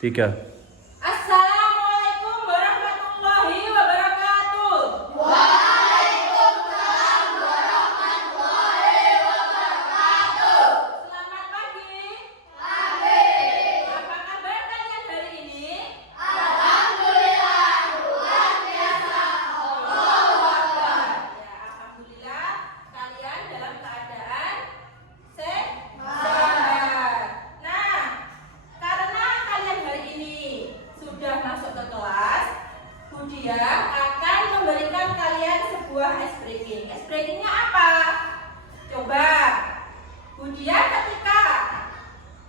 3. Assalamualaikum warahmatullahi wabarakatuh. Waalaikumsalam warahmatullahi wabarakatuh. Selamat pagi. Pagi. Apa kabar kalian hari ini? Alhamdulillah luar biasa. Allahu Akbar. Ya, alhamdulillah kalian dalam keadaan sehat. Nah, karena kalian hari ini sudah masuk ke kelas, Budia akan memberikan kalian sebuah ice breaking. Ice breakingnya apa? Coba, Budia ketika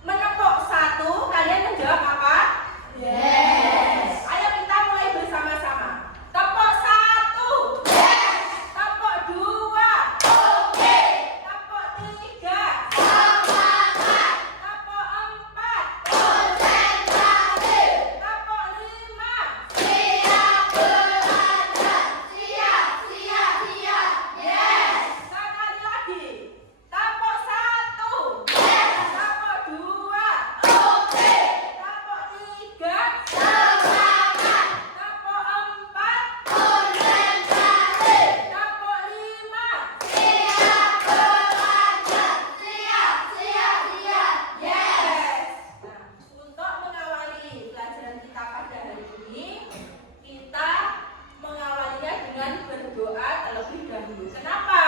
menepuk 1, kalian menjawab apa? Yes. Ayo kita mulai bersama-sama. Tepuk 1. Yes. Tepuk 2. Oke. Tepuk 3. Semangat. Tepuk 4. Konsentrasi. Tepuk 5. Siap belajar. Siap, siap, siap. Yes. Sekali lagi. Tepuk 1. Yes. Tepuk 2. Oke. Tepuk 3. Semangat. Tepuk 4. Konsentrasi. Tepuk 5. Siap belajar. Siap, siap, siap. Yes. Nah, untuk mengawali pelajaran kita pada hari ini, kita mengawalinya dengan berdoa terlebih dahulu. Kenapa?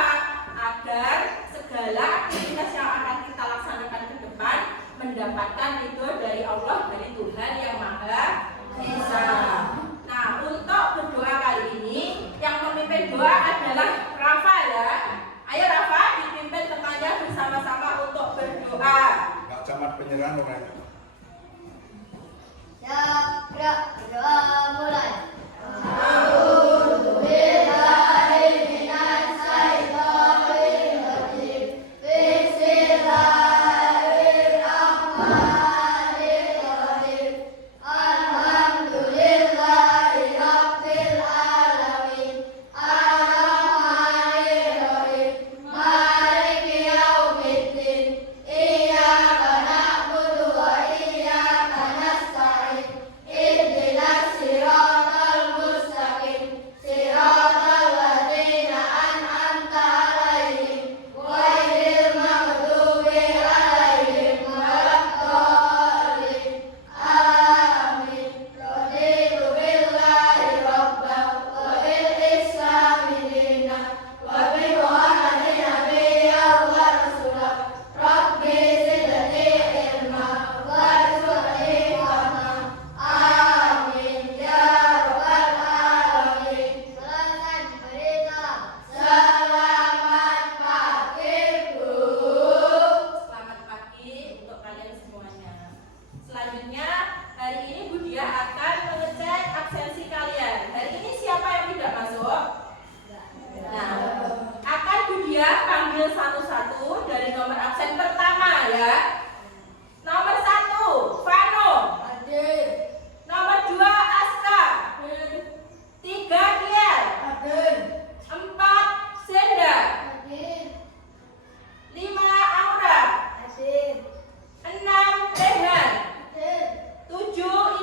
Agar segala aktivitas yang akan kita laksanakan ke depan mendapatkan ridho dari Allah, dari Tuhan yang Maha Esa. Nah, untuk berdoa kali ini, yang memimpin doa adalah Rafa ya. Ayo Rafa, dipimpin temannya bersama-sama untuk berdoa. Pak Camat penyerahan orangnya. Siap, gerak, berdoa mulai. Selamat pagi untuk kalian semuanya. Selanjutnya, hari ini Budia akan mengecek absensi kalian. Hari ini siapa yang tidak masuk? Nah, akan Budia panggil satu-satu dari nomor absen pertama ya. Nomor 1, Vano. Nomor 2, Aska. 3, Kiel. 4, Senda. 5, Aura. 6, Rehan. 7,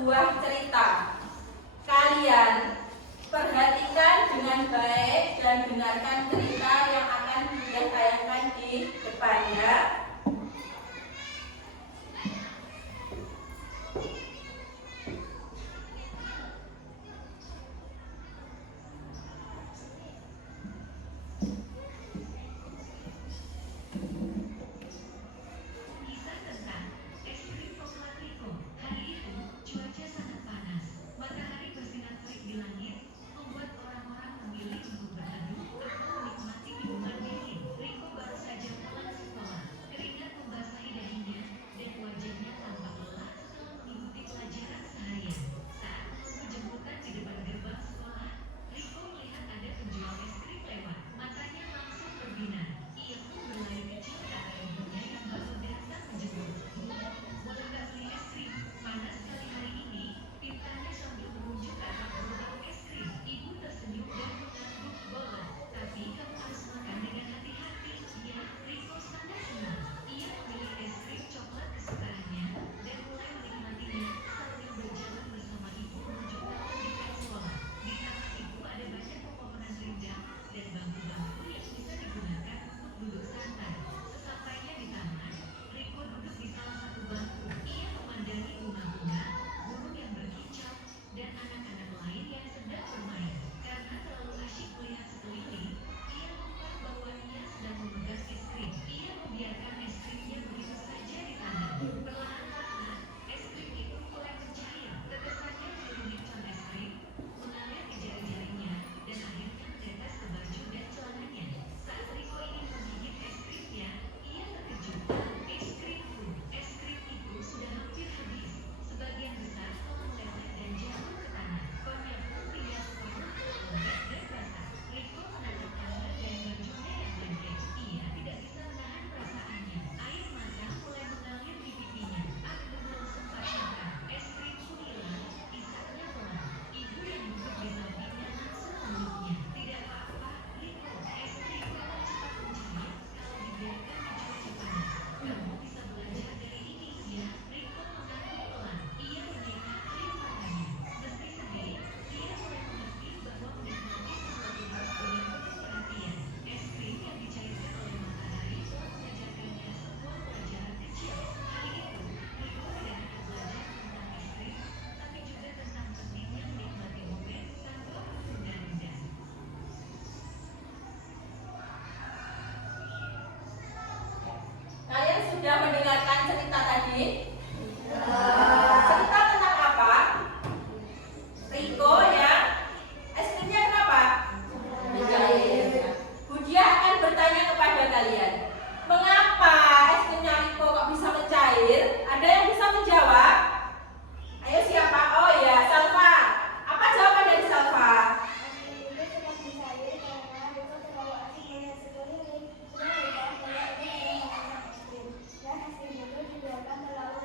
sebuah cerita. Kalian perhatikan dengan baik dan dengarkan cerita yang akan saya tayangkan di depannya. Kisah tentang es krim coklat Riko. Hari itu, cuaca sangat panas. Matahari bersinar terik di langit, membuat orang-orang memilih untuk berteduh atau menikmati minuman dingin. Riko baru saja pulang sekolah. Keringat membasahi dahinya dan wajahnya tampak lelah setelah mengikuti pelajaran seharian. Saat menunggu jemputan di depan gerbang sekolah, Riko melihat ada penjual es krim lewat. Matanya langsung berbinar. Ia pun berlari kecil ke arah ibunya yang baru datang menjemput. Boleh nggak beli es krim? Panas sekali hari ini. Pintarnya sambil menunjuk ke arah gerobak es krim. Ibu tersenyum dan mengangguk boleh. Tapi kamu harus makan dengan hati-hati. Ya, Riko sangat senang. Ia memilih es krim coklat kesukaannya dan mulai menikmatinya sambil berjalan bersama ibu menuju taman dekat sekolah. Di taman itu ada banyak pepohonan rindang dan bangku-bangku yang bisa digunakan untuk duduk santai. Sesampainya di taman, Riko duduk di salah satu bangku. Ia memandangi bunga-bunga, burung yang berkicau, dan anak-anak lain yang sedang bermain. Karena terlalu asyik melihat sekeliling, ia lupa bahwa ia sedang memegang es krim. Ia membiarkan es krimnya begitu saja di tangan. Perlahan-lahan, es krim itu mulai mencair. Tetesannya menuruni con es krim, mengalir ke jari-jarinya, dan akhirnya menetes ke baju dan celananya. Saat Riko ingin menggigit es krimnya, ia terkejut. Es krim itu sudah hampir habis. Sebagian besar telah meleset dan jatuh ke tanah. Connya pun tinggal separuh, lembek dan basah. Riko menatap tangan dan bajunya yang lembek. Ia tidak bisa menahan perasaannya. Air mata mulai mengalir di pipinya. Belum sempat makan, es krim pun hilang. Isaknya pelan. Ibu yang duduk di sampingnya langsung memeluknya. Tidak apa-apa, Riko. Es krim kamu cepat mencair kalau dibiarkan di cuaca panas. Kamu bisa belajar dari ini, ya. Riko mengangguk pelan. Ia menaikkan air matanya. Meski sedih, ia mulai mengerti bahwa menikmati sesuatu harus dengan penuh perhatian. Es krim yang dicairkan oleh matahari telah mengajarkannya sebuah pelajaran kecil. Hari itu, Riko tidak hanya belajar tentang es krim, tapi juga tentang pentingnya menikmati momen tanpa menunda-nunda. Kalian sudah mendengarkan cerita tadi? Cerita tentang apa? Riko ya. Es krimnya kenapa? Mencair. Budia akan bertanya kepada kalian, mengapa es krimnya Riko kok bisa mencair? Ada yang bisa menjawab? Ayo siapa? Oh ya, Salva. Apa jawaban dari Salva? Itu cepat mencair karena Riko terlalu asik melihat sekeliling. Dia lupa bahwa dia sedang memakan es krim. Dan es krim itu dibiarkan terlalu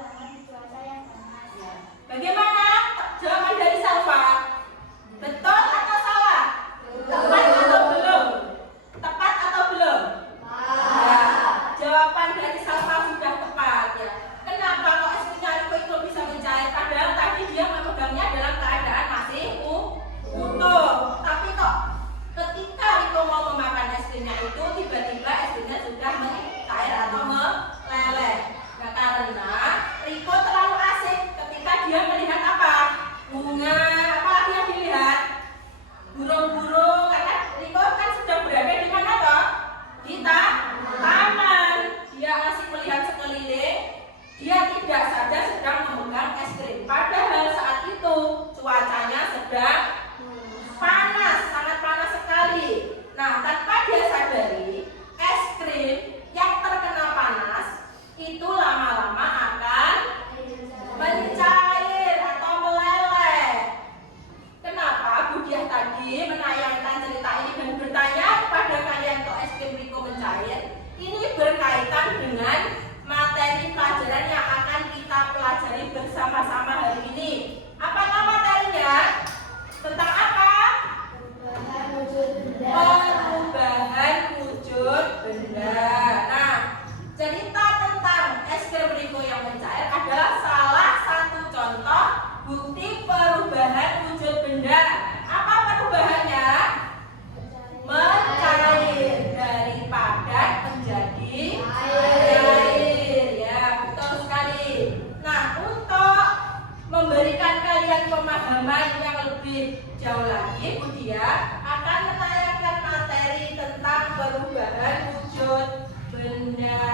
pemahaman yang lebih jauh lagi, Budia akan menanyakan materi tentang perubahan wujud benda.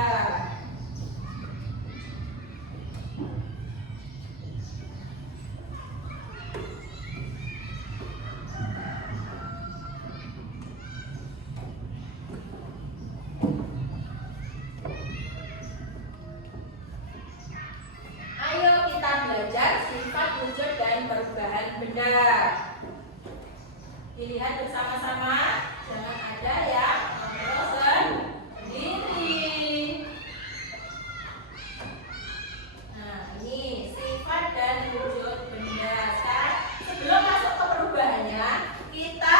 Ayo kita belajar sifat wujud dan perubahan benda. Dilihat bersama-sama, jangan ada yang ngobrol sendiri. Nah, ini sifat dan wujud benda. Sekarang sebelum masuk ke perubahannya, kita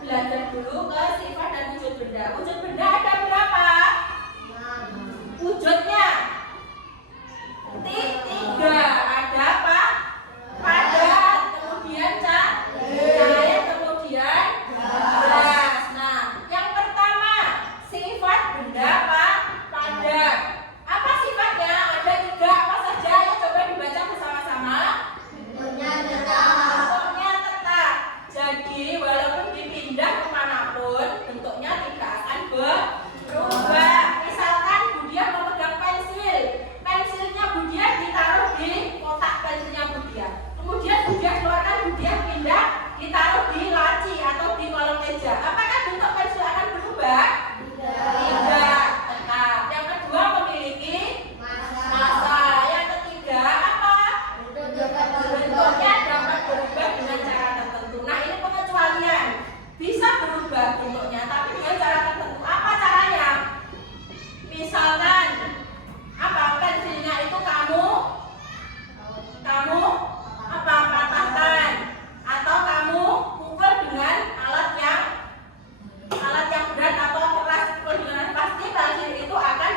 belajar dulu ke sifat dan wujud benda. Wujud benda ada berapa? Wujudnya tiga. Ada apa? Padat, kemudian cair, kemudian gas. Nah, yang pertama sifat benda apa? Padat. Apa sifatnya? Ada tiga. Apa saja? Ayo coba dibaca bersama-sama. Bentuknya tetap. Jadi walaupun dipindah kemanapun, bentuknya tidak akan berubah. Misalkan Budia memegang pensil, pensilnya Budia ditaruh di kotak pensilnya Budia. Kemudian Budia keluarkan, Budia pindah, ditaruh di laci atau di kolong meja. Apakah bentuk pensil akan berubah? Tidak, tetap. Yang kedua memiliki massa. Yang ketiga apa? Bentuknya dapat berubah dengan cara tertentu. Nah, ini pengecualian. Bisa berubah bentuknya, tapi dengan cara tertentu. Apa caranya? Misalkan apa, pensilnya itu kamu apa, patahkan, atau kamu pukul dengan alat yang berat atau keras, pukul dengan pasti pensil itu akan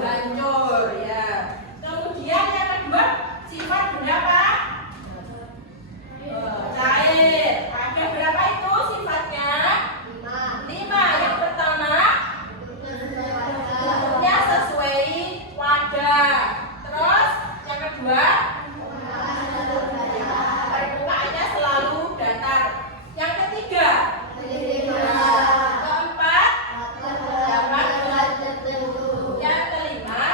hancur ya. Kemudian yang kedua sifat benda apa? Cair. Ada berapa itu sifatnya? 5. Yang pertama bentuknya sesuai wadah. Terus yang kedua permukaannya selalu datar. Yang ketiga keempat dapat. Yang kelima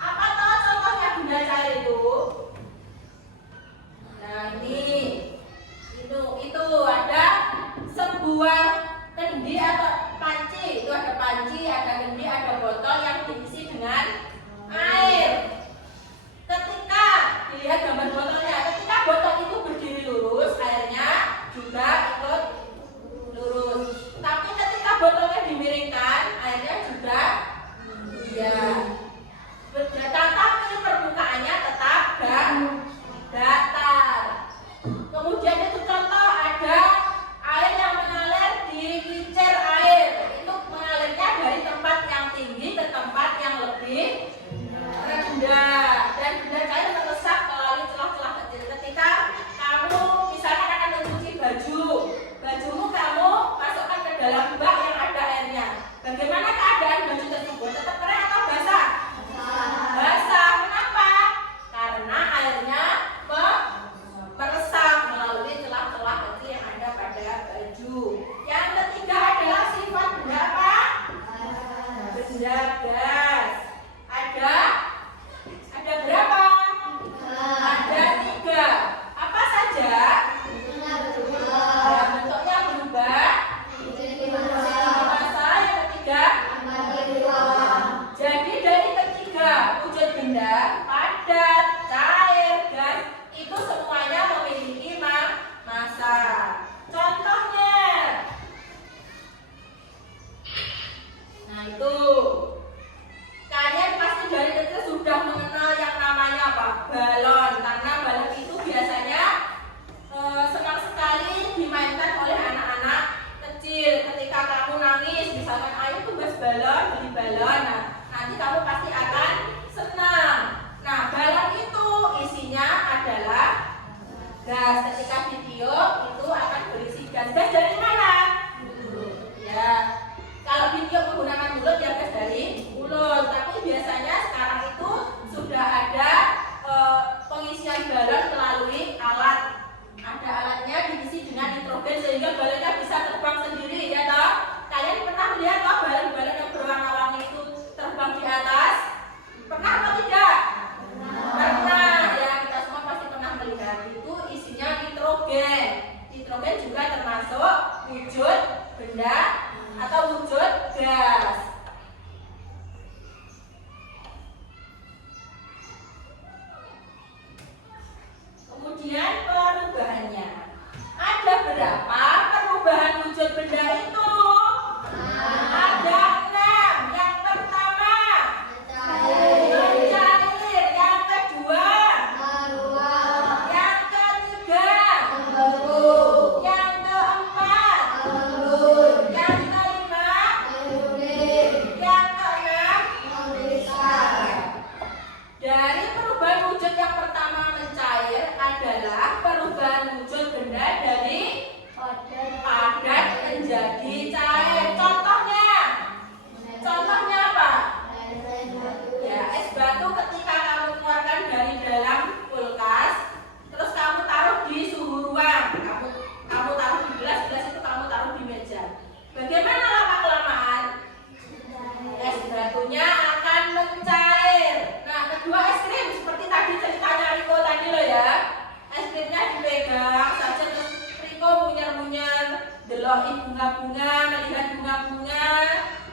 apa toh contohnya benda cair itu? Nah, itu ada sebuah kendi atau panci. Itu ada panci, ada kendi, ada botol yang diisi dengan air. Ketika dilihat gambar botolnya, ketika botol itu berdiri lurus, airnya juga ikut lurus. Tapi ketika botolnya dimiringkan, airnya juga tapi permukaannya tetap datar. Kemudian itu contoh ada air yang mengalir di kincir air. Itu mengalirnya dari tempat yang tinggi ke tempat yang lebih rendah. Dan benda cair meresap melalui celah-celah kecil. Ketika kamu misalkan akan mencuci bajumu kamu masukkan ke dalam bak yang ada airnya. Bagaimana keadaan baju tersebut? Tetap kering atau basah? Basah. Kenapa? Karena airnya meresap melalui celah-celah kecil yang ada pada baju. Yang ketiga adalah sifat benda apa? Benda gas. Ada berapa? Ada 3. Apa saja? Bentuknya berubah. Massa. Yang ketiga. Jadi dari ketiga wujud benda, padat, cair, gas, itu semuanya memiliki massa. Contohnya, nah itu kalian pasti dari kecil sudah mengenal yang namanya apa? Balon. Karena balon itu biasanya senang sekali dimainkan oleh anak-anak kecil. Ketika kamu nangis, misalkan ayo tugas balon, beli balon, nah nanti kamu pasti akan senang. Nah, balon itu isinya adalah gas. Ketika video itu akan berisi gas. Gas dari mana? Ya, kalau video menggunakan mulut ya gas dari mulut. Tapi biasanya sekarang itu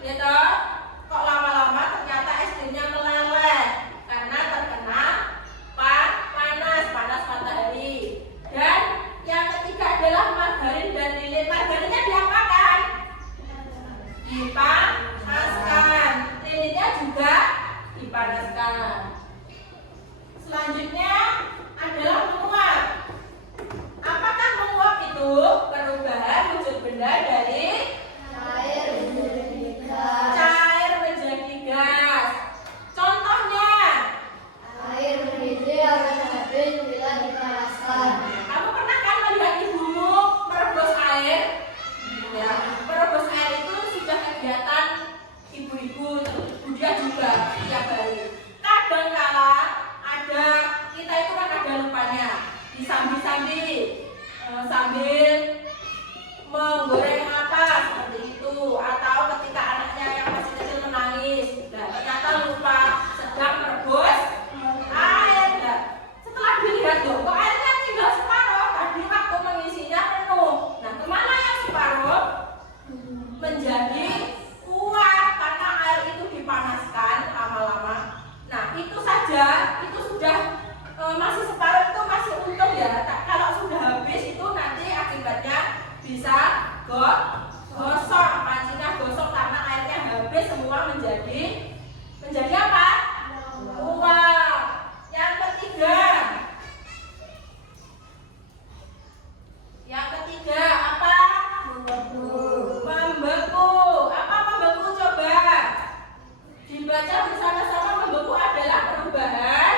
gitu. Kok lama-lama ternyata es krimnya meleleh karena terkena panas matahari. Dan yang ketiga adalah margarin dan lilin. Margarinnya diapakan? Dipanaskan. Lilinnya juga dipanaskan. Selanjutnya adalah menguap. Apakah menguap itu perubahan wujud benda dari cair menjadi gas? Contohnya, kamu pernah kan melihat ibumu merebus air? Ya, merebus air itu sudah kegiatan ibu-ibu, ibu dia juga tiap hari. Kadang-kala ada, kita itu kan ada lupanya, sambil menggoreng apa seperti itu, atau ketika anaknya yang masih kecil menangis, nah, ternyata lupa sedang merebus air. Nah, setelah dilihat kok airnya tinggal separuh, tadi waktu mengisinya penuh. Nah, kemana yang separuh? Menjadi uap karena air itu dipanaskan lama-lama. Nah, itu saja, itu sudah masih separuh itu masih untung ya. Kalau sudah habis itu nanti akibatnya bisa gosong, pancinya gosong karena airnya habis semua menjadi apa? Uap. Yang ketiga apa? Membeku. Apa membeku coba? Dibaca bersama-sama. Membeku adalah perubahan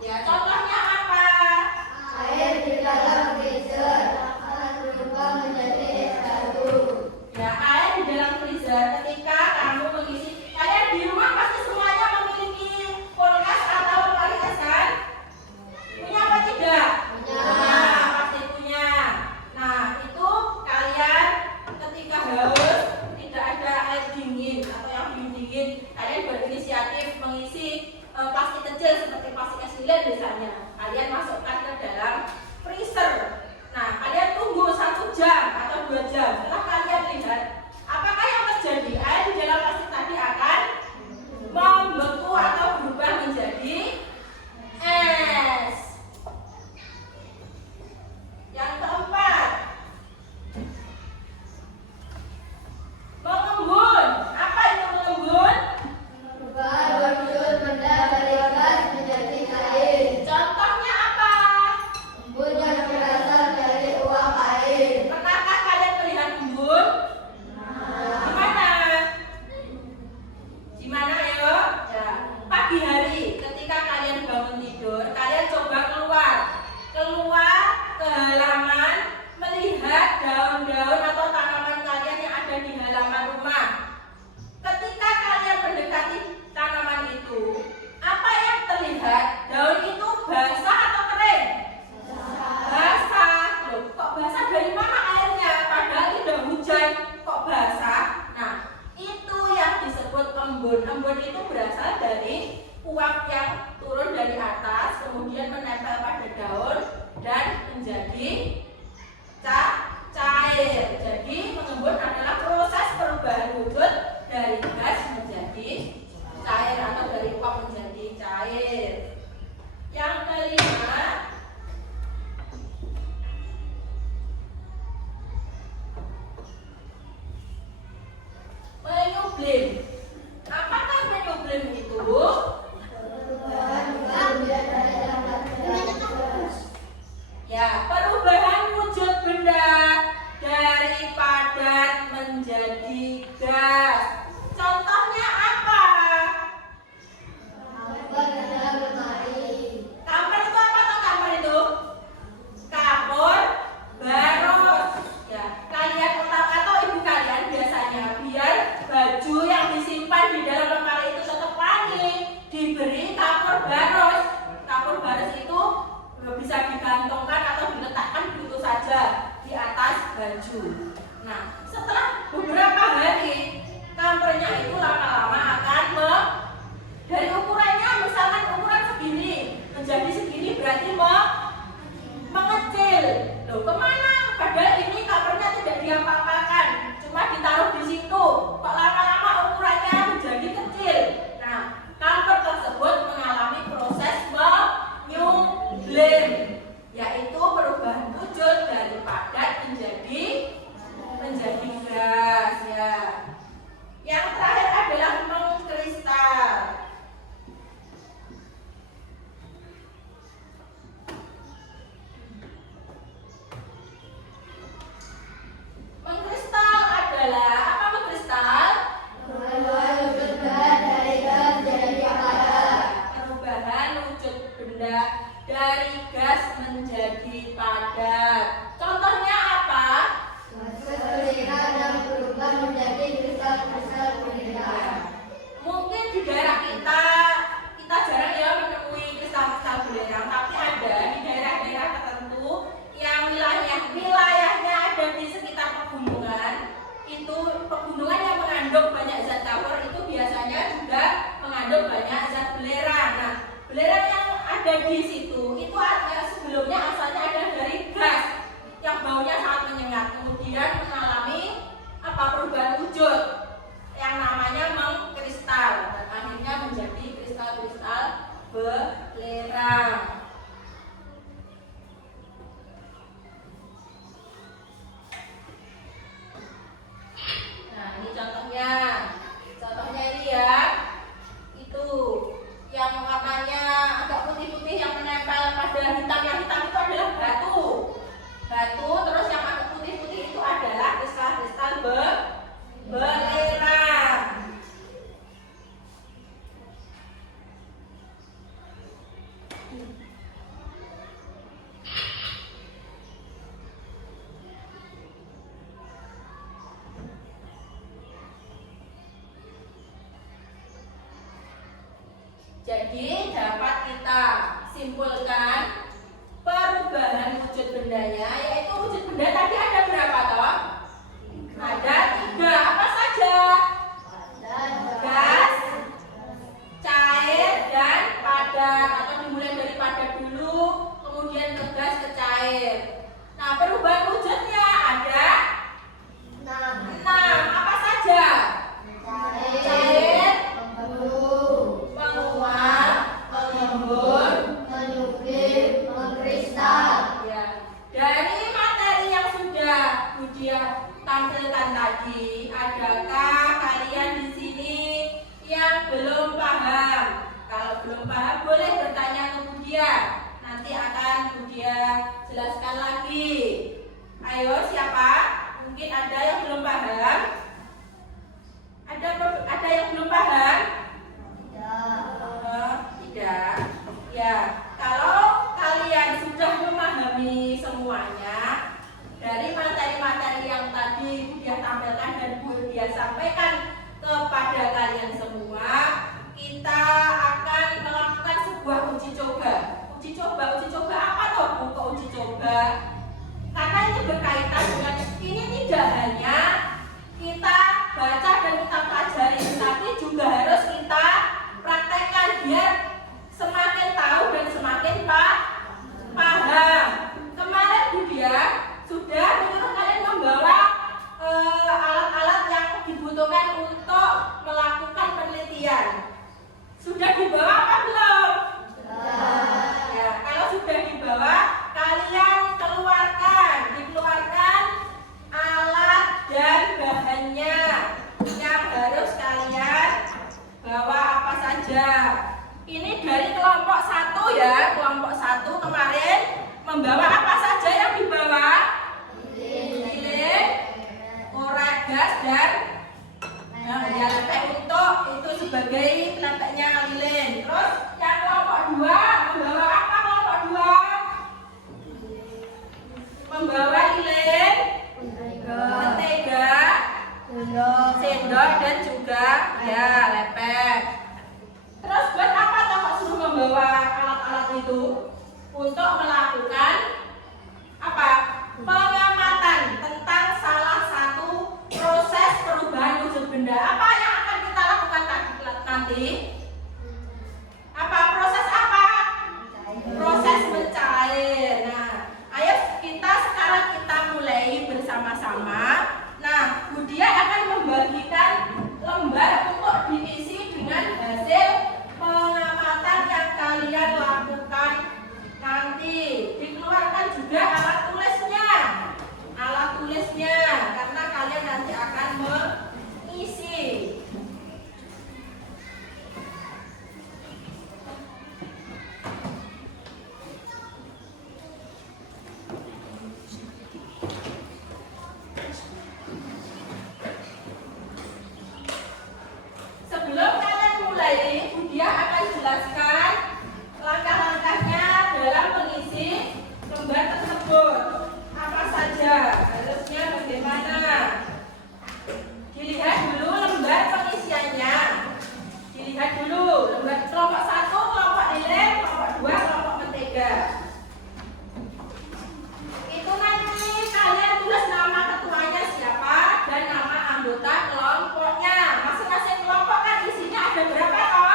ya, contohnya apa? Ya, air di dalam freezer. Ketika kamu mengisi, kalian di rumah pasti semuanya memiliki kulkas atau lemari es kan? Punya apa tidak? Punya, pasti punya. Nah, itu kalian ketika haus tidak ada air dingin atau yang dingin, kalian berinisiatif mengisi plastik kecil seperti plastik es lilin misalnya. Kalian masukkan ke dalam freezer. Nah, kalian tunggu 1 jam atau 2 jam. Setelah kalian lihat, apakah yang terjadi? Air di dalam plastik tadi akan membeku atau berubah menjadi es. Yang keempat, mengembun. Apa itu mengembun? Contohnya apa? Pernahkah kalian melihat embun? Di mana ya? Ya, pagi hari ketika kalian bangun tidur, kalian coba keluar ke halaman, melihat daun-daun atau tanaman kalian yang ada di halaman rumah. Ketika kalian mendekati tanaman itu, apa yang terlihat? Daun itu basah atau kering? Basah. Loh, kok basah dari mana airnya? Padahal itu udah hujan, kok basah? Nah, itu yang disebut embun. Embun itu berasal dari uap yang turun dari atas, kemudian menempel pada daun dan menjadi cair. Jadi mengembun adalah proses perubahan wujud dari gas menjadi cair atau dari uap menjadi cair. Yang kelima, menyublim. Apakah menyublim itu? Ya, perubahan wujud benda dari padat menjadi gas. Contohnya apa? Kamper itu apa tuh kamper itu? Kapur baros. Ya, kalian atau ibu kalian biasanya biar baju yang disimpan di dalam lemari itu tetap wangi, diberi kapur baros. Kapur baros itu bisa digantungkan atau diletakkan begitu saja di atas baju. Nah, setelah beberapa hari, kampernya itu lama-lama akan dari ukurannya, misalkan ukuran segini menjadi segini, berarti mengecil. Loh, kemana? Padahal ini kampernya tidak diapa-apakan. adalah apa, Bu Kristal? Perubahan wujud benda dari gas menjadi padat. Perubahan wujud benda dari gas menjadi padat. Contohnya apa? Kristal yang berubah menjadi kristal-kristal benda. Mungkin di daerah kita jarang ya menemui kristal-kristal belerang, tapi ada di daerah-daerah tertentu yang wilayahnya ada di sekitar pegunungan. Itu pegunungan yang mengandung banyak zat kapur itu biasanya juga mengandung banyak zat belerang. Nah, belerang yang ada di situ itu sebelumnya asalnya ada dari gas yang baunya sangat menyengat, kemudian mengalami perubahan wujud yang namanya mengkristal dan akhirnya menjadi kristal-kristal belerang. Nah, ini contohnya ini ya, itu yang warnanya agak putih-putih yang menempel pada hitam. Yang hitam itu adalah batu, terus yang agak putih-putih itu adalah kristal-kristal belerang. Jadi dapat kita simpulkan perubahan wujud bendanya, yaitu wujud benda tadi ada berapa toh? Ada 3. Apa saja? Gas, cair, dan padat. Atau dimulai dari padat dulu, kemudian ke gas, ke cair. Nah, perubahan wujudnya ada 6. Apa saja? Cair, menguap, mengembun, Menukir, mengkristal. ya. Dari materi yang sudah Budia tampilkan tadi, adakah kalian di sini yang belum paham? Kalau belum paham boleh bertanya ke Budia. Nanti akan Budia jelaskan lagi. Ayo, siapa? Mungkin ada yang belum paham? Ada yang belum paham? Tidak. Ya, kalau kalian sudah memahami semuanya dari materi-materi yang tadi Budia tampilkan dan Budia sampaikan kepada kalian semua, kita akan melakukan sebuah uji coba. Uji coba apa toh, Bu? Kok uji coba? Karena ini berkaitan dengan ini tidak hanya kita baca dan kita pelajari, tapi juga harus kita praktekkan biar semakin tahu dan semakin paham. Kemarin Budia sudah menyuruh kalian membawa alat-alat yang dibutuhkan untuk melakukan penelitian. Sudah dibawa apa belum? Ya, kalau sudah dibawa, kalian dikeluarkan alat dan bahannya yang harus kalian bawa apa saja. Ini dari kelompok 1 ya, kelompok 1 kemarin membawa apa saja yang dibawa? Lilin, korek gas, dan ya lepek untuk itu sebagai lepeknya lilin. Terus yang kelompok 2 membawa apa? Kelompok 2 membawa lilin, mentega, sendok, dan juga ya lepek. Terus buat apa toh kok suruh membawa alat-alat itu? Untuk melakukan apa? Pengamatan tentang salah satu proses perubahan wujud benda. Apa yang akan kita lakukan nanti? Apa proses apa? Proses mencair. Nah, ayo sekarang kita mulai bersama-sama. Nah, Budia akan membagikan lembar untuk diisi dengan hasil pengamatan yang kalian lakukan nanti. Dikeluarkan juga alat tulisnya karena kalian nanti akan mengisi. dia akan jelaskan langkah-langkahnya dalam mengisi lembar tersebut. Apa saja, harusnya bagaimana. Dilihat dulu lembar pengisiannya. Dilihat dulu lembar kelompok 1, kelompok lilin, kelompok 2, kelompok mentega. Itu nanti kalian tulis nama ketuanya siapa dan nama anggota kelompoknya. Masing-masing kelompok kan isinya ada berapa toh?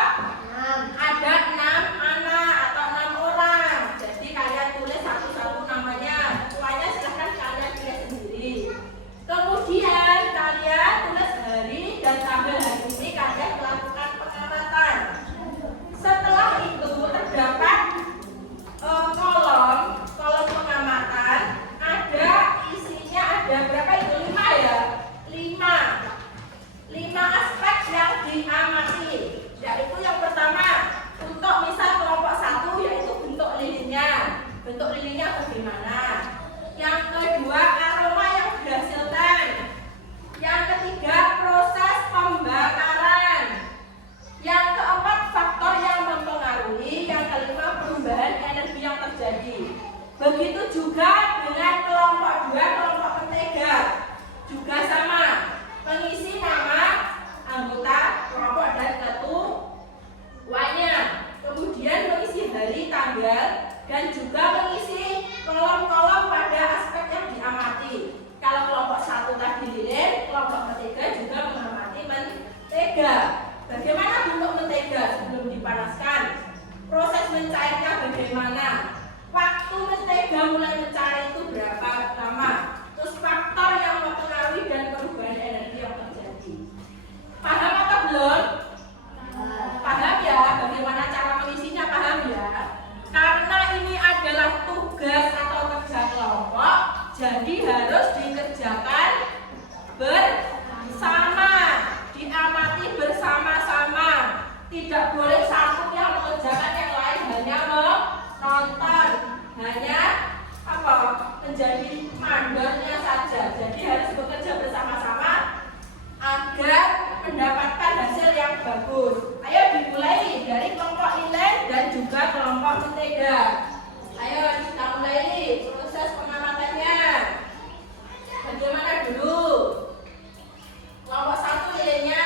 Ada 6 anak atau 6 orang. Jadi kalian tulis satu-satu namanya. Ketuanya silahkan kalian tulis sendiri. Kemudian kalian tulis hari dan tanggal hari ini kalian melakukan pengamatan. Setelah itu terdapat kolom pengamatan. Ada isinya ada berapa itu? 5 ya? 5 aspek yang diamati. Yaitu yang pertama, untuk misal kelompok 1 yaitu bentuk lilinnya. Bentuk lilinnya bagaimana? Yang kedua, aroma yang dihasilkan. Yang ketiga, proses pembakaran. Yang keempat, faktor yang mempengaruhi. Yang kelima, perubahan energi yang terjadi. Begitu juga dengan kelompok 2, kelompok mentega. Juga sama, mengisi nama anggota kelompok dan ketuanya. Kemudian mengisi hari, tanggal, dan juga mengisi kolom-kolom pada aspek yang diamati. Kalau kelompok 1 tadi lilin, kelompok mentega juga mengamati mentega. Bagaimana bentuk mentega sebelum dipanaskan? Proses mencairnya bagaimana? Waktu mentega mulai mencair itu berapa lama? Terus faktor yang mempengaruhi dan perubahan energi yang terjadi. Paham atau belum? Paham ya? Bagaimana cara mengisinya? Paham ya? Karena ini adalah tugas atau kerja kelompok, jadi harus dikerjakan bersama, diamati bersama-sama. Tidak boleh satu yang mengerjakan, yang lain hanya menonton, hanya menjadi mandornya saja. Jadi harus bekerja bersama-sama agar mendapatkan hasil yang bagus. Ayo dimulai dari kelompok lilin dan juga kelompok mentega. Ayo kita mulai proses pengamatannya. Bagaimana dulu? Kelompok 1 lilinnya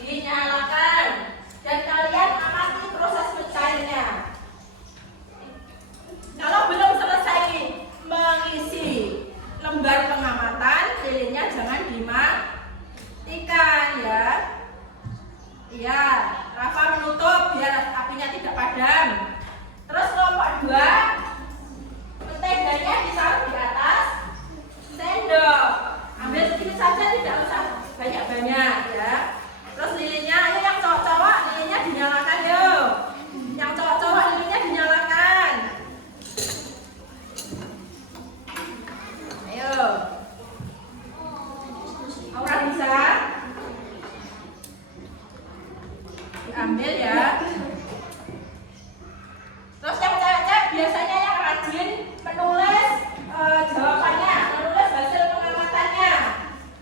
dinyalakan dan kalian amati proses mencairnya. Kalau belum selesai mengisi lembar pengamatan, lilinnya jangan dimatikan ya. Iya, Rafa menutup biar apinya tidak padam. Terus kelompok 2, menteganya ditaruh di atas sendok. Ambil sedikit saja, tidak usah banyak-banyak ya. Terus lilinnya, ayo yang cowok-cowok lilinnya dinyalakan yuk. Yang cowok-cowok lilinnya dinyalakan. Ayo. Aura bisa? Diambil ya. Terus yang cewek-cewek biasanya yang rajin menulis jawabannya, menulis hasil pengamatannya.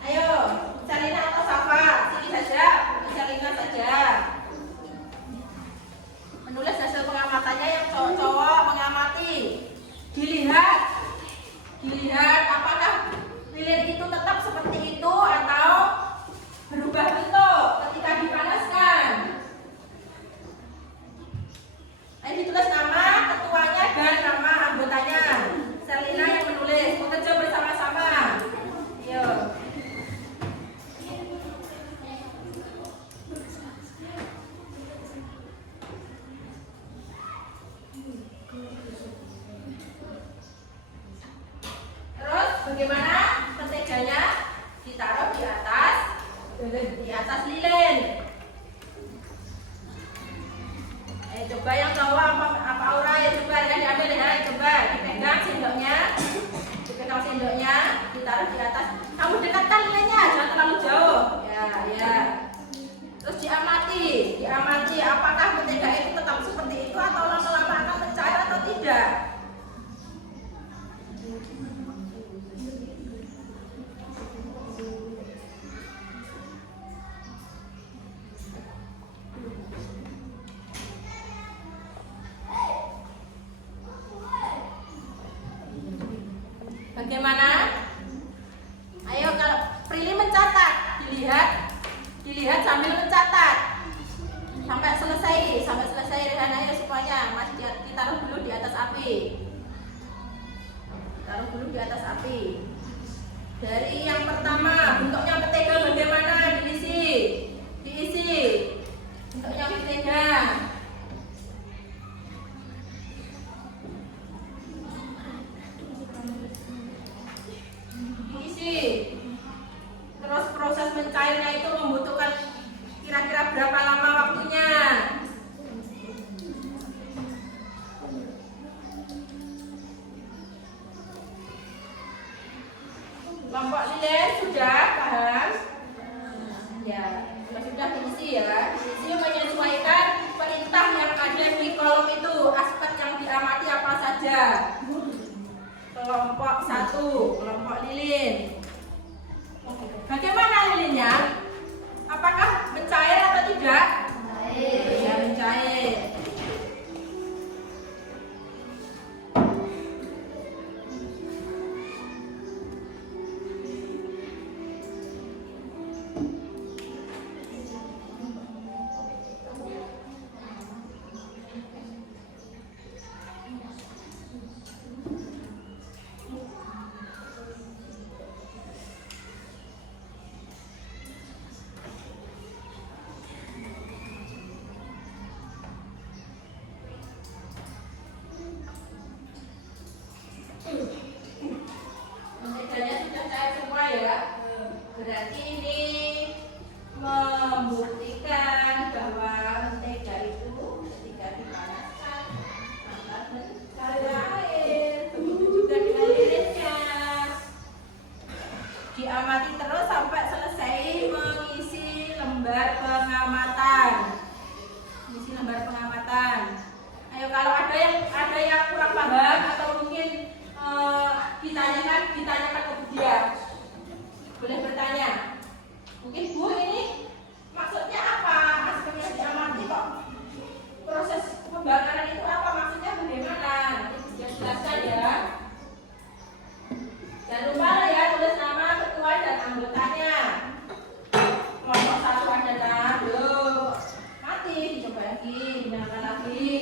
Ayo, Salina atau Safa, sini saja, Salina saja. Menulis hasil pengamatannya yang cowok-cowok mengamati. Dilihat apakah lilin itu tetap seperti itu atau berubah bentuk ketika dipanaskan. Ayo ditulis nama ketuanya dan nama anggotanya. Selina yang menulis, bekerja bersama-sama. Ayo. Terus bagaimana menteganya? Ditaruh di atas lilin. Coba yang cowok apa Aura ya, coba ya diambil ya, coba dipegang sendoknya, ditaruh di atas. Kamu dekatkan lilinnya, jangan terlalu jauh. Ya. Terus diamati apakah mentega itu tetap seperti itu atau lama-lama akan mencair atau tidak. bagaimana? Ayo kalau Prilly mencatat, dilihat sambil mencatat sampai selesai Rehan. Ayo semuanya masih ditaruh dulu di atas api. Taruh dulu di atas api. Dari yang pertama, bentuknya mentega bagaimana? Diisi. Bentuknya mentega. Diisi. Terus proses mencairnya itu membutuhkan kira-kira berapa lama waktunya? Kelompok lilin sudah paham? Ya, sudah diisi ya. Diisi menyesuaikan perintah yang ada di kolom itu. Aspek yang diamati apa saja? Kelompok 1, kelompok lilin. Bagaimana lilinnya? Apakah mencair atau tidak? Ya, mencair. Menteganya sudah cair semua ya. Berarti ini membuktikan bahwa mentega itu ketika dipanaskan akan mencair. Begitu juga dengan lilinnya. Diamati terus sampai selesai mengisi lembar pengamatan. Ayo kalau ada yang kurang paham atau mungkin ditanyakan ke dia, boleh bertanya. Mungkin Bu, ini maksudnya apa? Aspek yang diamati kok proses pembakaran itu apa? Maksudnya bagaimana? Nanti dia jelaskan ya. Jangan lupa ya tulis nama ketua dan anggotanya. Kelompok 1 ada kan? Yuk, mati dicoba lagi, dinyalakan lagi.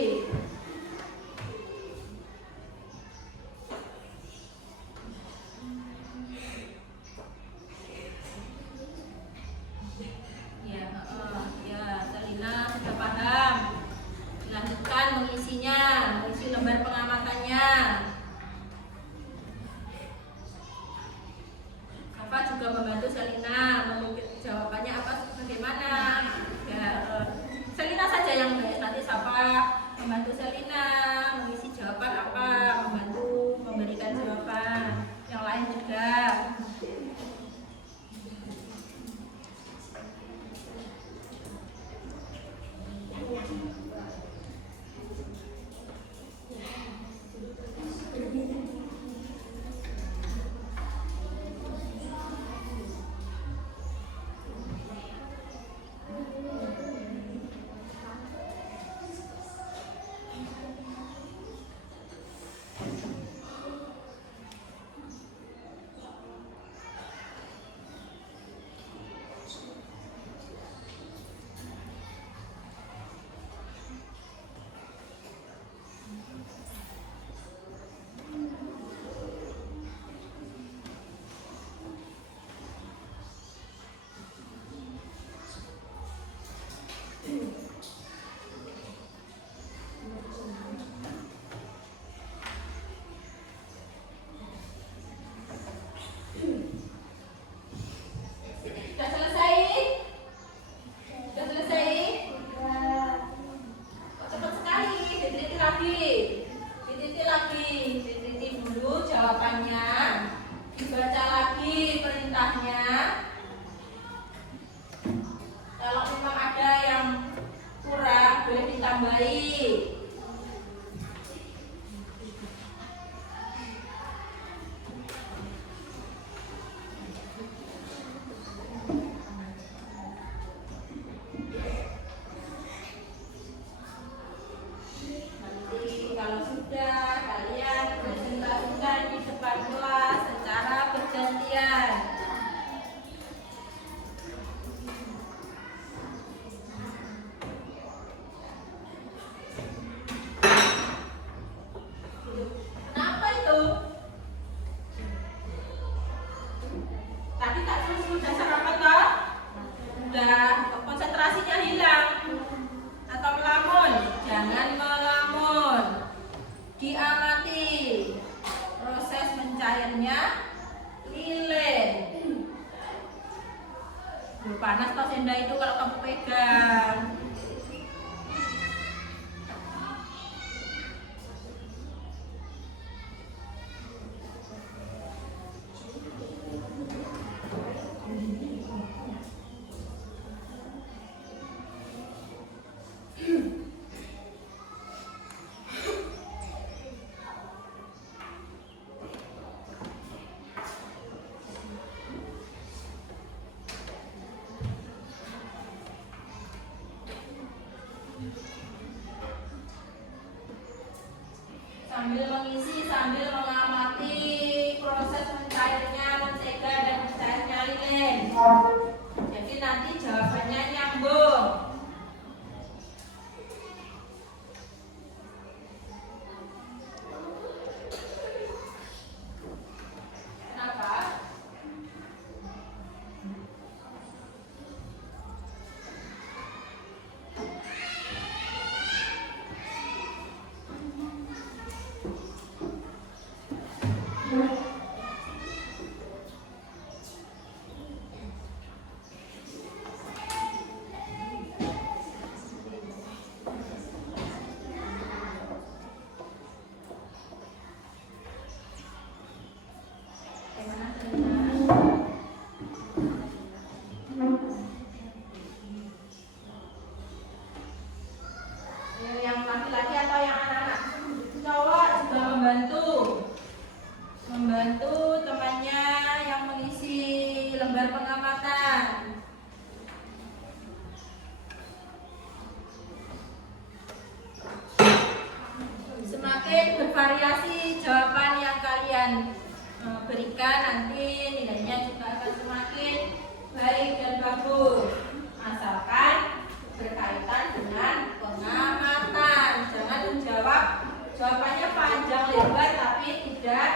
Duh, panas toh senda itu kalau kamu pegang. Sambil mengisi, sambil mengamati proses mencairnya mentega dan mencairnya lilin. Jadi nanti jawabannya nyambung. Kenapa? Yang laki-laki atau yang anak-anak? Cowok juga membantu temannya yang mengisi lembar pengamatan. Semakin bervariasi jawaban yang kalian berikan, nanti nilainya juga akan semakin baik dan bagus, asalkan berkaitan dengan pengamatan. Jangan menjawab jawabannya panjang lebar tapi tidak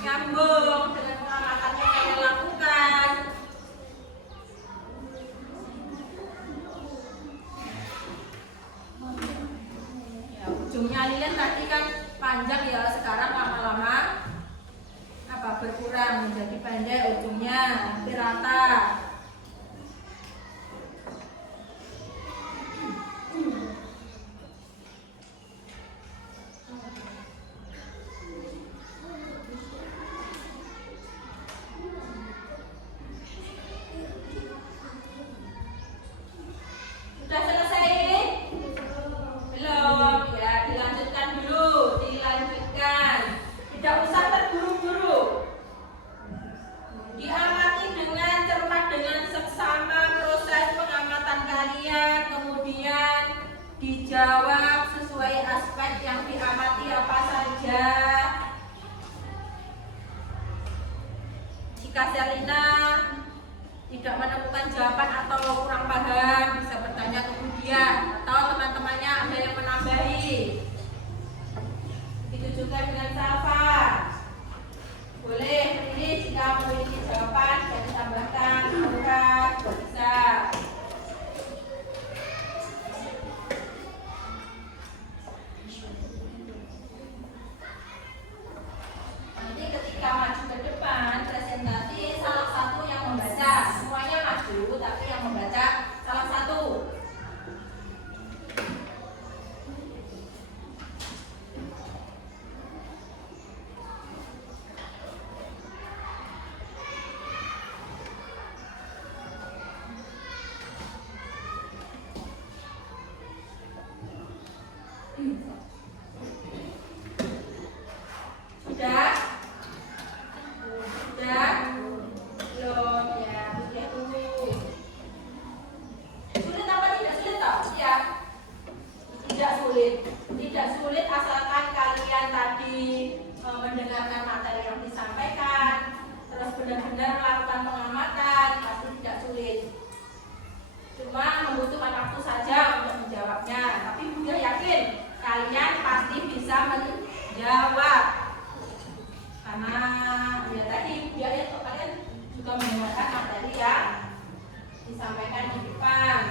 nyambung dengan pengamatan yang kalian lakukan. Ya, ujungnya lilin tadi kan panjang ya, sekarang lama-lama berkurang menjadi pendek, ujungnya hampir rata. Sudah selesai ini? Belum, ya dilanjutkan dulu, dilanjutkan. Tidak usah terburu-buru. Diamati dengan cermat, dengan seksama proses pengamatan kalian, kemudian dijawab sesuai aspek yang diamati apa saja. Jika Selina tidak menemukan jawaban atau kurang paham, bisa bertanya kemudian, atau teman-temannya ada yang menambahi. Begitu juga dengan Safa. Boleh pilih jika memiliki jawaban dan ditambahkan Aura bisa. Nanti ketika maju ke depan presentasi, salah satu yang membaca, semuanya maju tapi yang membaca salah satu. Sudah? Sudah? Belum ya, lihat dulu. Sulit apa tidak sulit toh? Ya. Tidak sulit. Tidak sulit asalkan kalian tadi mendengarkan materi yang disampaikan, terus benar-benar melakukan pengamatan, pasti tidak sulit. Cuma membutuhkan waktu saja untuk menjawabnya. Tapi Bunda yakin kalian pasti bisa menjawab. Karena ya tadi Bunda lihat kok kalian juga mendengarkan materi yang disampaikan di depan.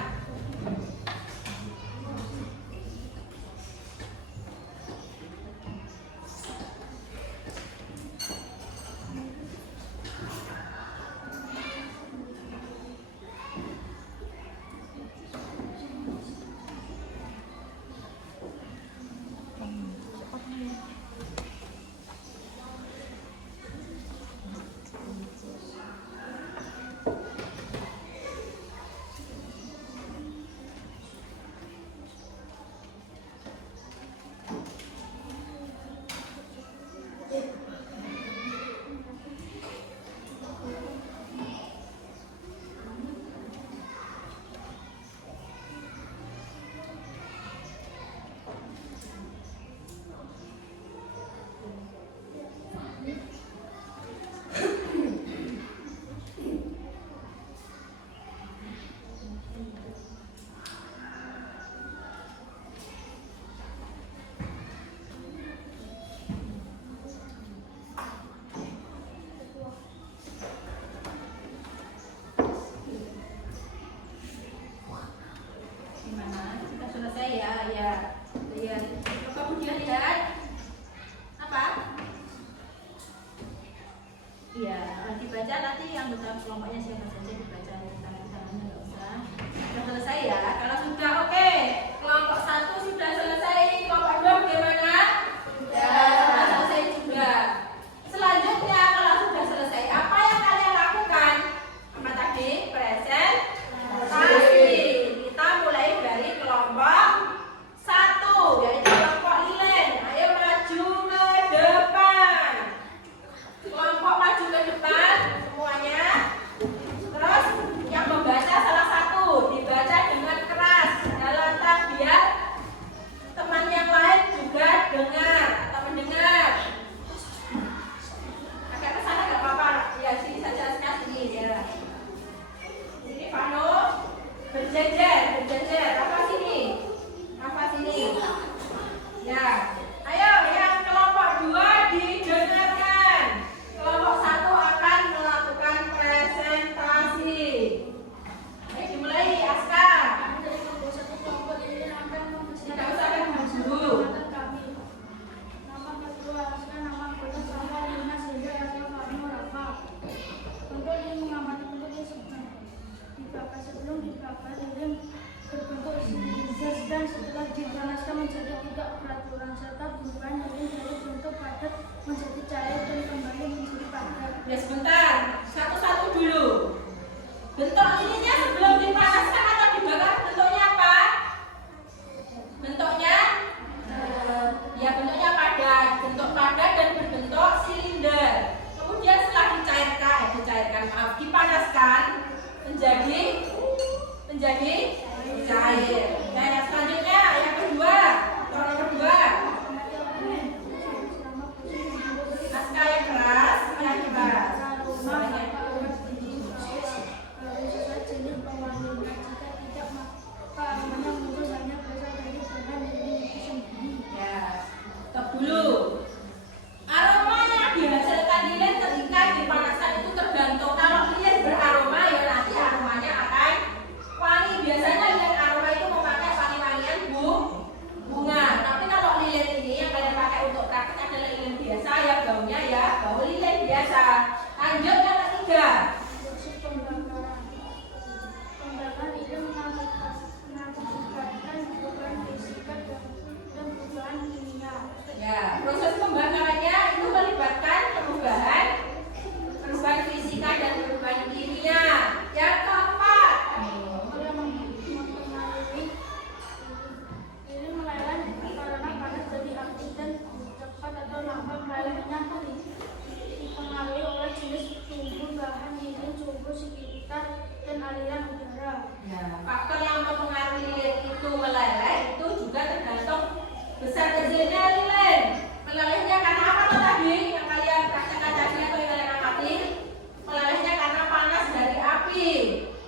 kelompoknya siapa saja dibaca tentang jalannya, nggak usah. Sudah selesai ya. Kalau sudah oke, kelompok 1 sudah selesai, kelompok 2 bagaimana? Sudah selesai juga. Selanjutnya kalau sudah selesai, apa yang kalian lakukan? Apa tadi? Presentasi. Kita mulai dari kelompok 1, yaitu kelompok lilin. Ayo maju ke depan. Kelompok maju ke depan semuanya. Terus yang membaca salah satu dibaca dengan keras dalam biar teman yang lain juga dengar atau mendengar. Agak ke sana nggak apa-apa. Ya sini saja, sini ya. Ini Pano berjejer. Apa sini? Ya. Ayo yang kelompok 2 didengarkan. Kelompok 1 akan melakukan presentasi. Ayo dimulai, Aska. Dari kelompok 1 kelompok lilin akan Tidak usah kan dulu. Nama kedua Aska, nama kedua Salma, Lina, Sida, Yasmin, Farno, Rafa. Untuk lilin mengamati bentuk yang dibakar sebelum dibakar lilin berbentuk silinder dan setelah dipanaskan menjadi tidak beraturan serta berubah lilin dari bentuk padat menjadi cair dan kembali menjadi padat. Ya sebentar, satu-satu dulu. Bentuk lilinnya sebelum dipanaskan atau dibakar bentuknya apa? Bentuknya ya bentuknya padat, bentuk padat dan berbentuk silinder. Kemudian setelah dipanaskan menjadi cair. Nah, yang selanjutnya yang kedua, nomor kedua. Aska yang keras, yang keras. Ya, stop dulu. Aroma yang dihasilkan lilin ketika dipanaskan itu tergantung. Kalau lilin beraroma ya nanti aromanya akan wangi. Biasanya lilin aroma itu memakai wangi-wangian bunga. Tapi kalau lilin ini yang kalian pakai untuk praktek adalah lilin biasa ya, baunya ya bau lilin biasa. Lanjut yang ketiga. Pembakaran itu mengakibatkan perubahan fisika dan perubahan kimia. Ya, proses pembakarannya itu melibatkan perubahan fisika dan perubahan kimia. Yang keempat. Ini meleleh karena panas jadi aktif dan cepat atau lambat melelehnya dipengaruhi oleh jenis tumbuh bahan lilin, suhu sekitar dan aliran udara. Ya, faktor yang mempengaruhi lilin itu meleleh itu juga tergantung besar kecilnya lilin. Melelehnya karena apa tuh tadi? Yang kalian praktekkan tadi atau yang kalian amati? Melelehnya karena panas dari api.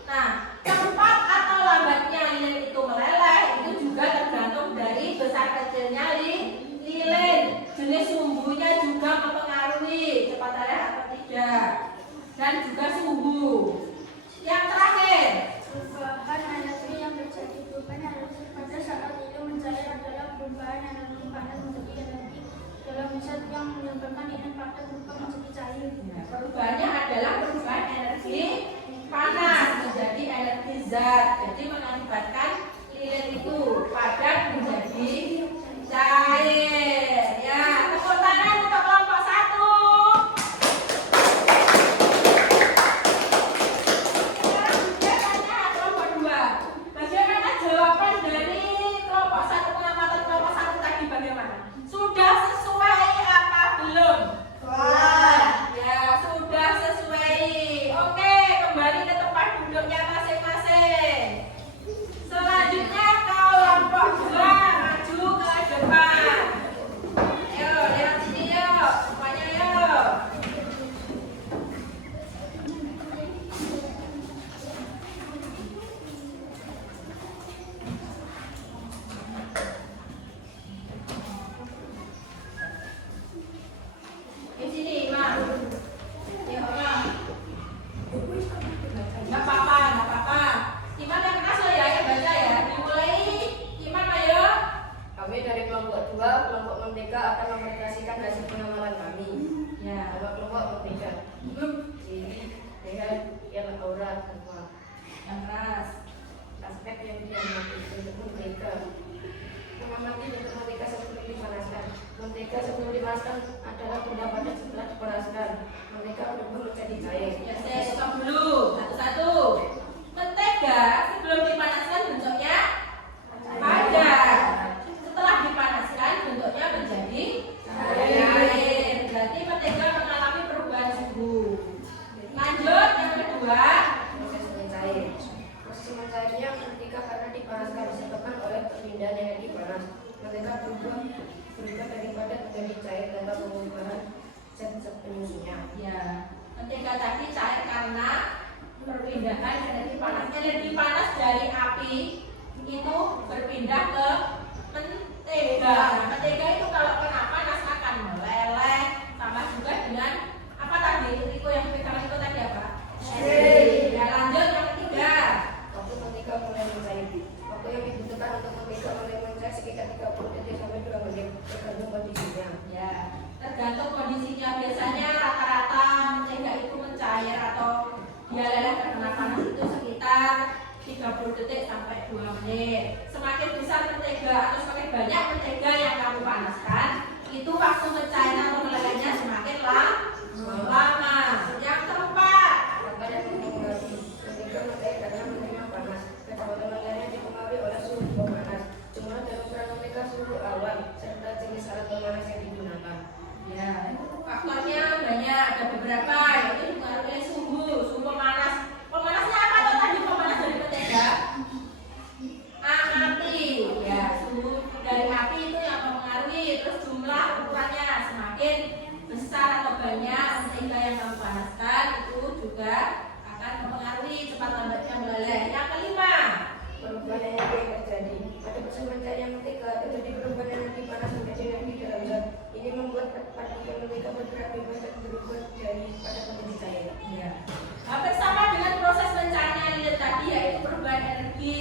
Nah, cepat atau lambatnya lilin itu meleleh itu juga tergantung dari besar kecilnya lilin. Jenis sumbunya juga mempengaruhi cepat meleleh atau tidak, dan juga suhu. Yang terakhir, Perubahan energi yang terjadi pada saat lilin mencair adalah perubahan energi panas menjadi energi dalam zat yang menyebabkan lilin padat berubah menjadi cair. perubahannya adalah perubahan energi panas menjadi energi zat. Jadi mengakibatkan lilin itu padat menjadi cair. Ya, tepuk tangan untuk kelompok 1. Sekarang biasanya kelompok 2. Bagaimana jawaban dari kelompok 1, pengamatan kelompok 1 tadi bagaimana? Sudah sesuai apa belum? Ya, sudah sesuai. Oke, kembali ke tempat duduknya masing-masing. Mentega sebelum dipanaskan adalah benda padat setelah dipanaskan. Mentega berubah menjadi cair. Ya, saya stop dulu. Satu-satu. Mentega sebelum dipanaskan bentuknya padat. Setelah dipanaskan bentuknya menjadi cair. Berarti mentega mengalami perubahan suhu. Lanjut yang kedua. Proses mencair. Proses mencairnya mentega karena dipanaskan disebabkan oleh perpindahan energi panas. Mentega berubah dari padat menjadi cair tanpa pengubahan zat-zat penyusunnya. Ya, mentega tadi cair karena perpindahan energi panas. Energi panas dari api itu berpindah ke mentega. Nah, mentega itu kalau kena panas akan meleleh, sama juga dengan apa tadi? Itu yang pegang itu tadi apa? Ya, lanjut yang ketiga. Waktu mentega mulai mencair. Waktu yang dibutuhkan untuk mentega mulai mencair sekitar 30 detik sampai 2 menit tergantung kondisinya. Ya, tergantung kondisinya. Biasanya rata-rata mentega itu mencair atau dia leleh karena panas itu sekitar 30 detik sampai 2 menit. Semakin besar mentega atau semakin banyak mentega yang kamu panaskan, itu waktu mencairan atau melelehnya semakin lama. Yang keempat, Maka yang mempengaruhi mentega mencair karena menerima panas. Kecepatan mencairnya dipengaruhi oleh suhu pemanas, jumlah dan ukuran mentega, suhu awan, serta jenis alat pemanas yang digunakan. ya, faktornya banyak, ada beberapa, yaitu dipengaruhi oleh suhu pemanas. Pemanasnya apa tuh tadi pemanas dari mentega? Api, ya, suhu dari api itu yang mempengaruhi. Terus jumlah ukurannya semakin besar atau banyak mentega yang kamu panaskan itu juga akan mempengaruhi cepat lambatnya meleleh. Yang kelima, Perubahan energi yang terjadi pada proses mencairnya mentega terjadi perubahan energi panas menjadi energi dalam zat. Ini membuat partikel mentega bergerak bebas dan berubah dari pada menjadi cair. ya, hampir sama dengan proses mencairnya lilin tadi, yaitu perubahan energi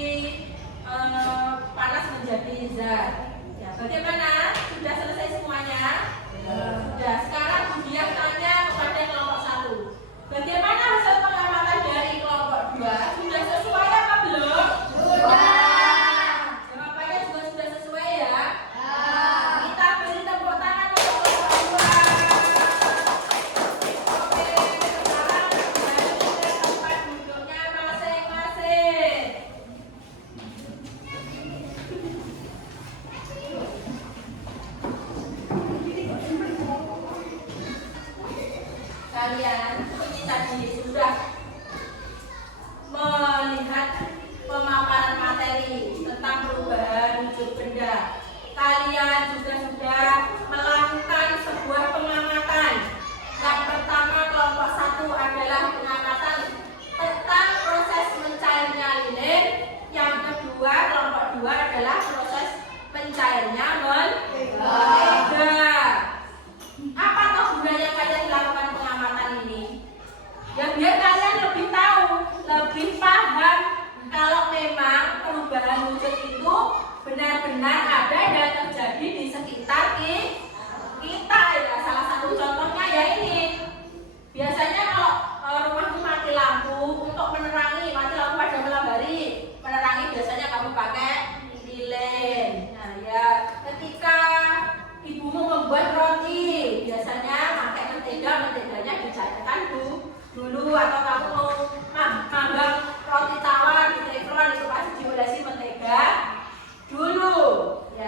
panas menjadi zat. Ya, bagaimana? Sudah selesai semuanya? Sudah. Sekarang Budiah tanya kepada kelompok 1. Bagaimana hasil pengamatan dari kelompok 2? Sudah sesuai apa belum? Jawabannya juga sudah sesuai ya? Kita beri tepuk tangan untuk kelompok 2. Oke, sekarang kembali ke tempat duduknya masing-masing. Kalian ini tadi sudah melihat pemaparan materi tentang perubahan wujud benda. Kalian juga sudah melakukan sebuah pengamatan. Yang pertama kelompok 1 adalah pengamatan tentang proses mencairnya lilin. Yang kedua kelompok 2 adalah proses mencairnya mentega. Apa toh gunanya kalian melakukan pengamatan ini? Ya biar kalian lebih tahu, lebih paham kalau memang perubahan wujud itu benar-benar ada dan terjadi di sekitar kita. Ya, salah satu contohnya ya ini. Biasanya kalau rumahmu mati lampu, untuk menerangi, mati lampu pada malam hari, menerangi biasanya kamu pakai lilin. Nah ya, ketika ibumu membuat roti, biasanya pakai menteganya dicairkan dulu, atau kamu mau manggang roti tawar di teflon itu pasti diolesi mentega dulu. Ya,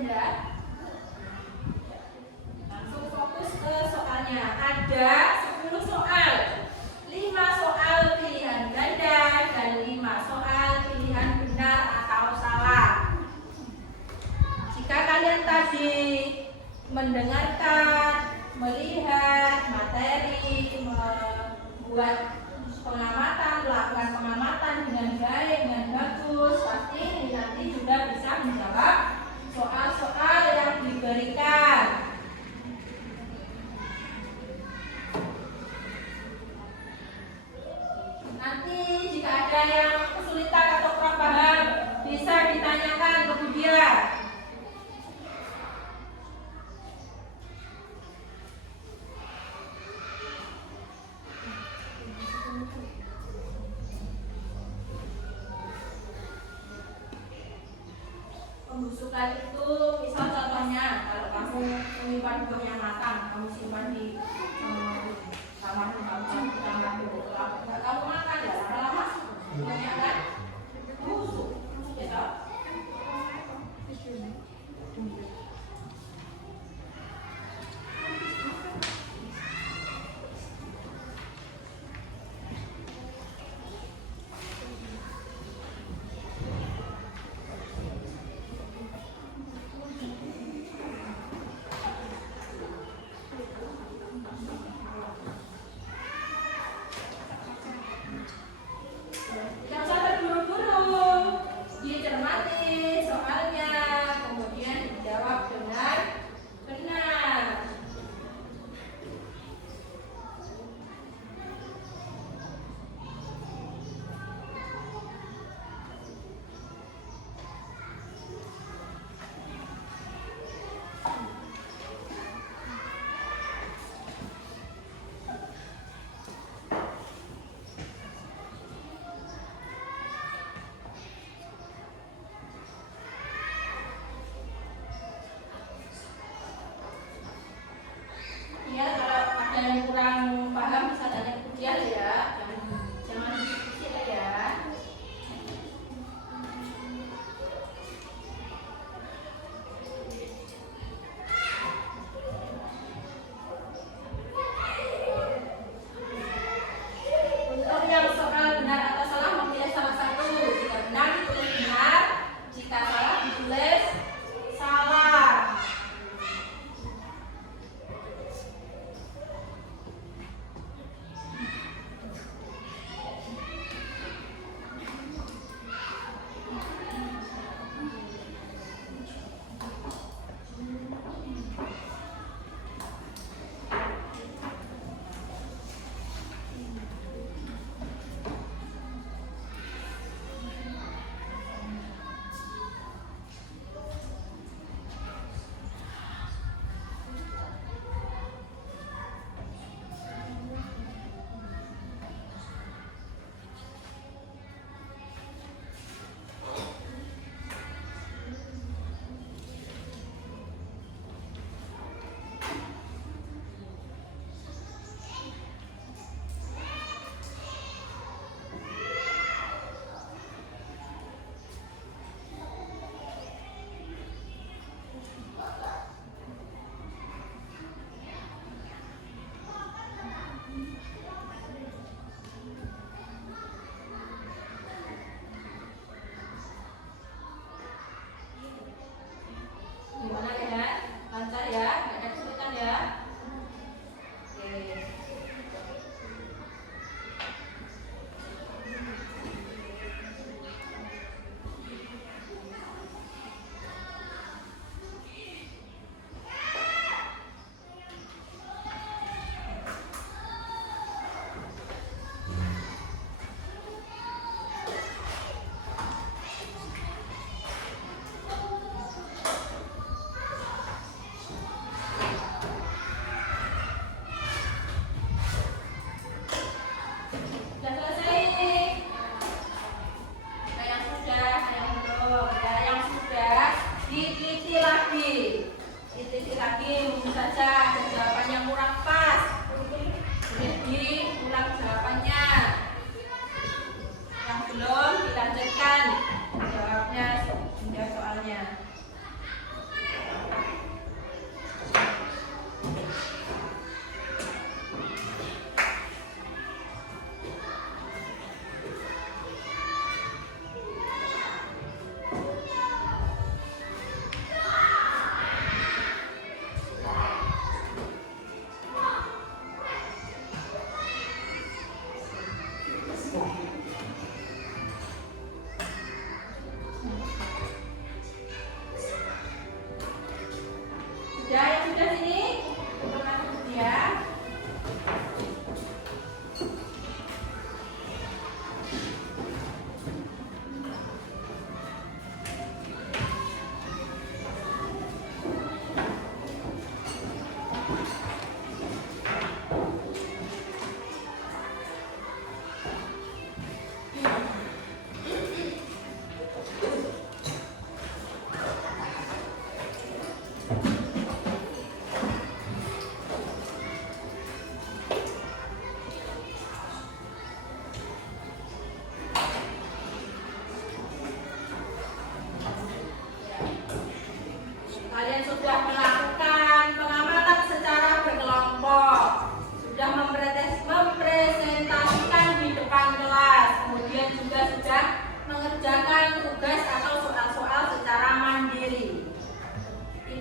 Bunda? Langsung fokus ke soalnya. Ada 10 soal. 5 soal pilihan ganda dan 5 soal pilihan benar atau salah. Jika kalian tadi mendengarkan, melihat materi, membuat pengamatan, melakukan pengamatan dengan baik, dengan bagus, pasti nanti juga bisa menjawab soal-soal yang diberikan. Nanti jika ada yang kesulitan atau kurang paham, bisa ditanyakan ke Budia. Pembusukan itu, misal contohnya, kalau kamu menyimpan buah yang matang, kamu simpan di kamar kamu, di kamar kamu makan ya lama-lama buahnya kan busuk, gitu. Yang satu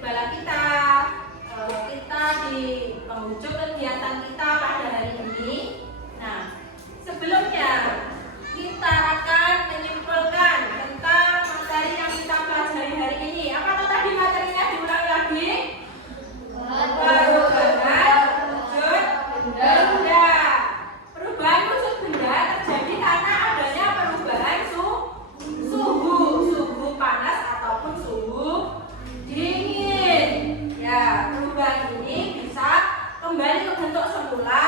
gembala kita. Kita di penghujung kegiatan kita pada hari ini. Nah, sebelumnya kita akan menyimpulkan tentang materi yang kita pelajari hari ini. Apa tuh tadi materinya, diulang lagi? Perubahan wujud benda. Perubahan wujud benda terjadi karena adanya perubahan suhu panas ataupun suhu dingin. Ya, perubahan ini bisa kembali ke bentuk semula,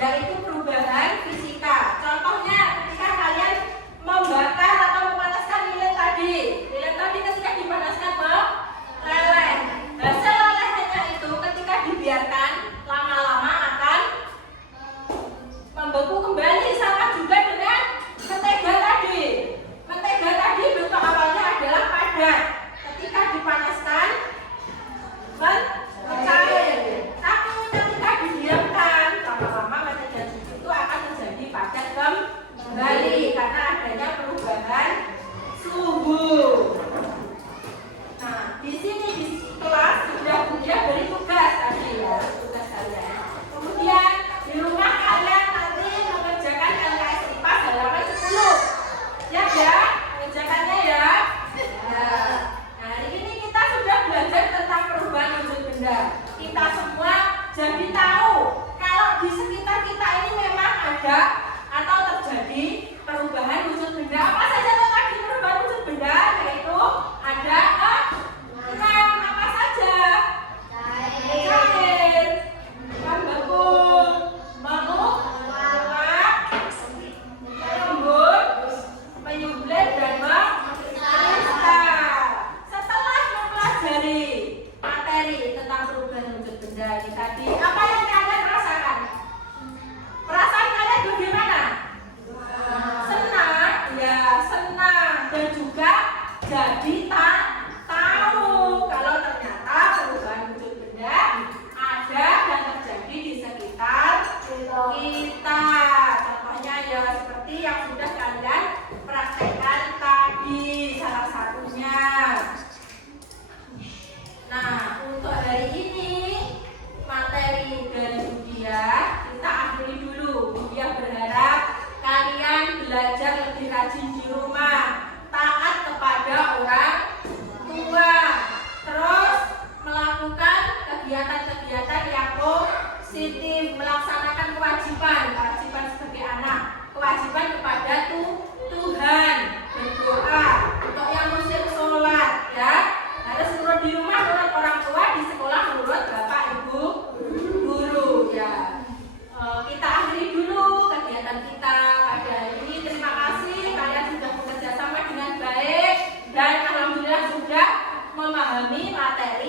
yaitu perubahan fisika. Contohnya ketika kalian membakar atau memanaskan lilin tadi ketika dipanaskan meleleh. Hasil lelehnya itu ketika dibiarkan lama-lama akan membeku kembali, sama juga dengan mentega tadi. Mentega tadi bentuk awalnya adalah padat, ketika dipanaskan mencair. Tapi ketika didiamkan lama-lama mentega itu akan menjadi padat kembali karena adanya perubahan suhu. Nah, di sini di kelas sudah beri tugas tadi ya, tugas kalian. Kemudian di rumah kalian nanti mengerjakan LKS IPA halaman 10. Ya, mengerjakannya ya. Nah, hari ini kita sudah belajar tentang perubahan wujud benda. Kita semua jadi tahu kalau di sekitar kita ini memang ada atau terjadi perubahan wujud benda. Apa saja tadi perubahan wujud benda? Yaitu ada apa saja? Cair, membeku, menguap, melembut, menyublet, dan mengkristal. Setelah mempelajari materi tentang perubahan wujud benda ini tadi, apa yang kalian rasakan? Perasaan kalian bagaimana? Senang, ya senang, dan juga jadi tahu kalau ternyata perubahan wujud benda ada dan terjadi di sekitar kita. Contohnya ya seperti yang sudah kalian praktekkan tadi salah satunya. Nah, untuk hari ini materi dari Budia kita akhiri dulu. Budia berharap kalian belajar lebih rajin di rumah, taat kepada orang tua, terus melakukan kegiatan-kegiatan yang positif, melaksanakan kewajiban sebagai anak, kewajiban kepada Tuhan, berdoa. Untuk yang muslim sholat ya, harus nurut di rumah, nurut orang tua, di sekolah nurut bapak ibu guru ya. Kita akhiri dulu kegiatan kita pada hari ini. Terima kasih kalian sudah bekerja sama dengan baik dan alhamdulillah sudah memahami materi